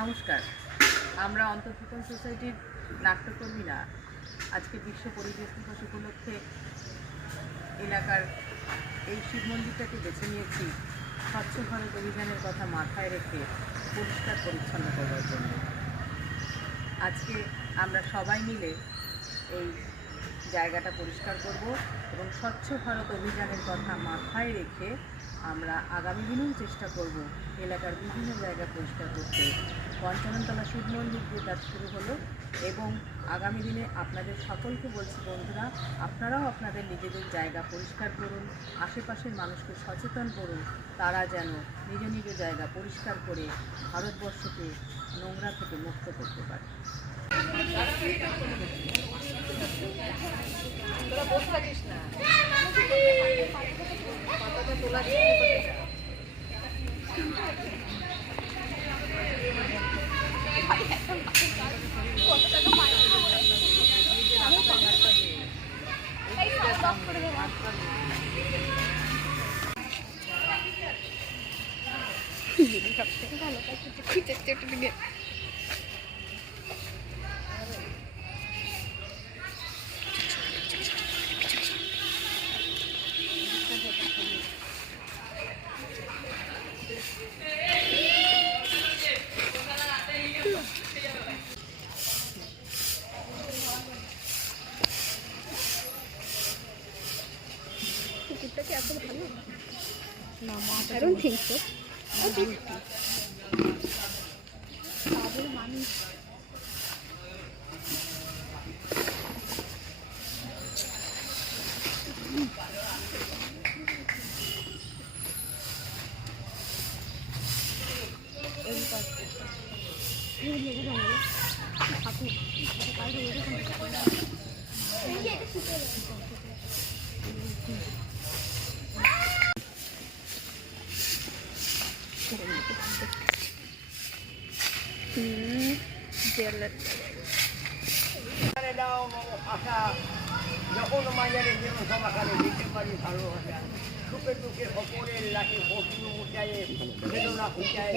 নমস্কার। আমরা অন্তর্ভুক্তন সোসাইটির নাট্যকর্মীরা আজকে বিশ্ব পরিবেশ দিবস উপলক্ষে এলাকার এই শিব মন্দিরটাকে বেছে নিয়েছি স্বচ্ছ ভারত অভিযানের কথা মাথায় রেখে পরিষ্কার পরিচ্ছন্ন করবার জন্য। আজকে আমরা সবাই মিলে এই জায়গাটা পরিষ্কার করব এবং স্বচ্ছ ভারত অভিযানের কথা মাথায় রেখে আমরা আগামী দিনেও চেষ্টা করব এলাকার বিভিন্ন জায়গা পরিষ্কার করতে। পঞ্চাননতলা শিব মন্দির দিয়ে কাজ শুরু হলো এবং আগামী দিনে আপনাদের সকলকে বলছি, বন্ধুরা, আপনারাও আপনাদের নিজেদের জায়গা পরিষ্কার করুন, আশেপাশের মানুষকে সচেতন করুন, তারা যেন নিজ নিজ জায়গা পরিষ্কার করে ভারতবর্ষকে নোংরা থেকে মুক্ত করতে পারে। তোরা বসে থাকিস না, পাতাটা তোলা সব থেকে ভালো কাজ No, I don't think so. Okay. যখন মাঝারে যেন সমাকালে দিতে পারি ভালোবাসা, সুখে দুঃখে অপরের লাঠি বস্তু উঠায়ে বেদনা উঠায়ে